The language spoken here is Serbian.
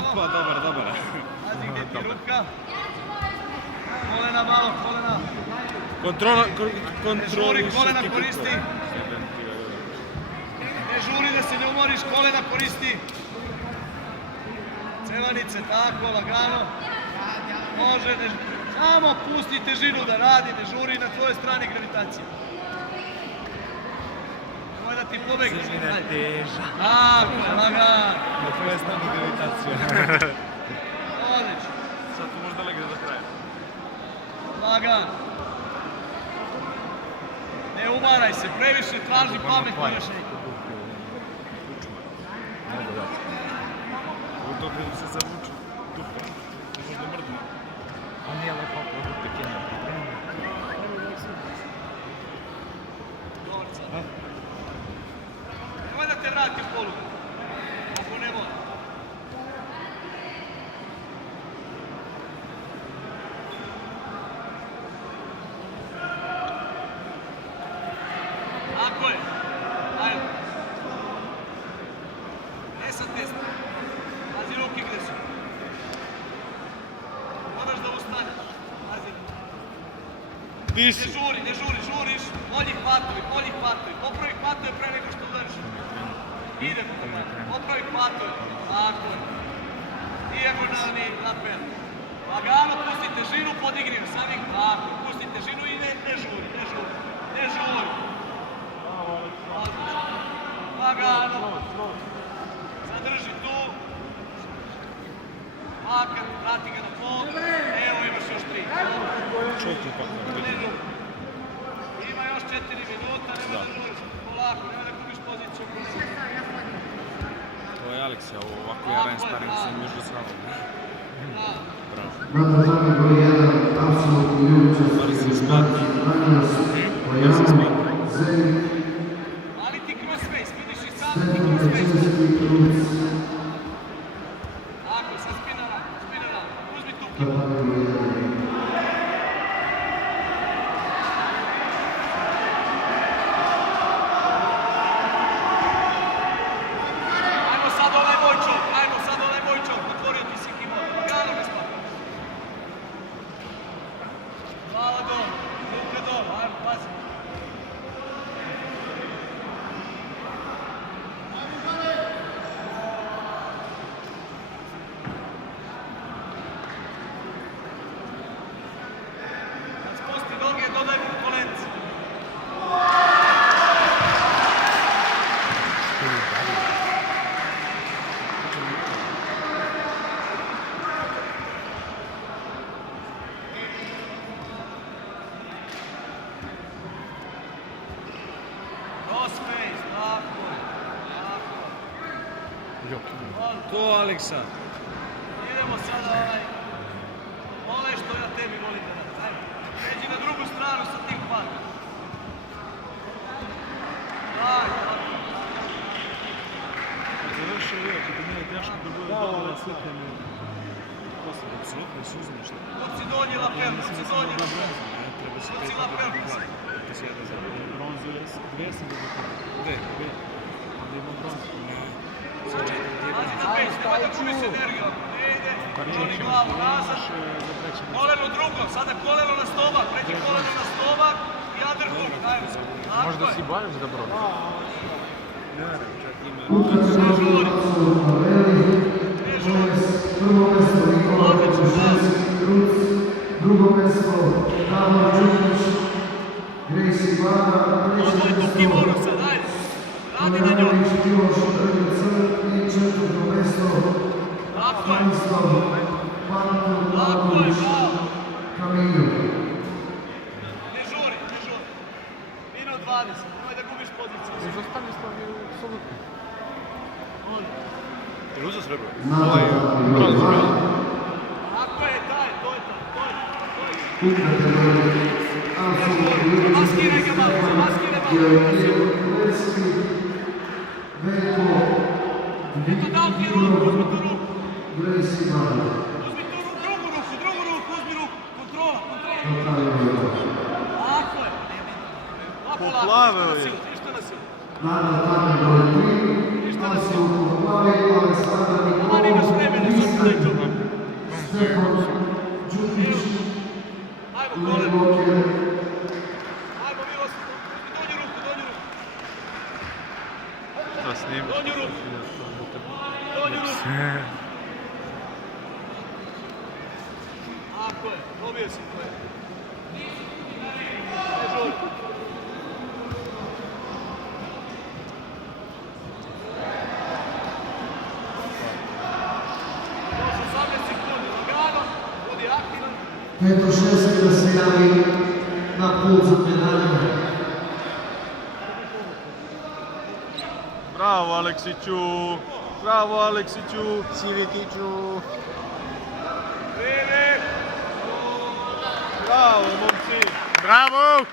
Opa, dobar. Pazi gdje ti ruka. Kolena malo, kolena. Kontrola. Ne žuri, kolena koristi. Ne žuri da se ne umoriš, kolena koristi. Cevanice, tako, lagano. Može, samo pusti težinu da radi, ne žuri, na tvojoj strani gravitacija. Nemoj da ti pobegne. Teža. Tako, lagano. Na tvojoj strani gravitacija. Odlično. Sad tu možda legne do kraja. Lagano. Ne umaraj se, previše traži pametno rešenje. Dobro da se zavuče. Tupa. Možda mrdne. On nije lepo ovo pequeno. Gorca. Nemoj da te vrati u polugu. Ako ne mora. Tako je. Ajde. Ne sad testa. Pazi ruke gde su. Moraš da ustaneš. Pazi. Diši. Ne žuriš. Bolji hvatovi. Popravi hvatove pre nego što udariš. Idemo. Popravi hvatove. Tako je. Dijagonalni napel. Lagano, pusti težinu, podigni ju. Samih tako. Pusti težinu i ne žuri. Lagano. Zadrži tu. Makar, vrati ga na pol. Evo imaš još 3. Četiri pa. Ima još 4 minuta, nema da žuriš. Polako, nema da gubiš poziciju. To je Aleksija, ovako ja radim sparing sa Miroslavom. Na tome broj 1, apsolutni ljubičar Hrvatski Ranjas, Pojano, Zenik, Ali ti kroz face, vidiš i sam ti Stefan kroz face. Večerski Kruc, Tako, sa spinara. Uzmi tu na kipu. tome broj 1. Ajmo sad onaj moj čovjek. Otvorio ti si kimo. Lagano ga spaka. Glava dole, ruke dole. Ajmo, pazi. Kad spusti noge, dodaj mu kolence. Cross face, tako je. To Aleksa. Idemo sada Ole što ja tebi volim da radim. Ajmo. Pređi na drugu stranu sa tih para. Završi ovo, kada mene teško da bude dobro slikanje. Posle, apsolutno se uzmeš. Kuci donji lapel, kuci donji lapel. Treba se Kuci peti lapel, drugi kuci. bar. To se jedna za bronzu ili dve sam da bude. Gde? Gdje ima bronzu? Ne. Sad čekaj, gdje je Pazi bronzu? na peć, nemoj da gubiš energiju. Ne ide. Žoni glavu nazad. Koleno drugo, sada koleno na stomak. Pređi koleno na stomak i underhook. Ajmo. Možda si barem za dobro. Ne, čak ima. Luka Čemović, apsolutno veli, prvo mesto Nikola Večerski Kruc, drugo mesto Davor Đukić, Gracie Vlada, treće Odvoj tu mesto kimono sad, ajde. Radi na njoj. Toljanović Miloš RGC i četvrto mesto Tako je. Stanislav Panko Tako je, Vladović bravo. Kamilju. Ne žuri. Minut 20, nemoj da gubiš poziciju. Za Stanislav je apsolutno. Jel uzeo srebro? Nada broj 2, Tako je, to je to. u kategoriji apsolutni ljubičar Stefan Jelenijev-Kulecki, Veljko Eto, dao ti je ruku, uzmi tu ruku. Gracie Vlada. Uzmi tu drugu ruku, uzmi ruku. Kontrola. Totalno je. Tako je. Poplaveo je. Ništa na silu. Nada Tame broj 3, Apsolutno plavi Aleksandar Ma nemaš vremena, samo daj to. Stefan Đukić, Ajmo, levi kolen. bloker. Ajmo, Milos. Donju ruku, donju ruku. Šta snimiš? Donju ruku. Donju ruku. Tako je, dobije se to je. Ne žuri. Još 18 sekundi, lagano, budi aktivan. Petroševski da se javi na put za medaljom. Bravo Aleksiću! Bravo Aleksiću! Civikiću! Vidi! Bravo momci! Bravo!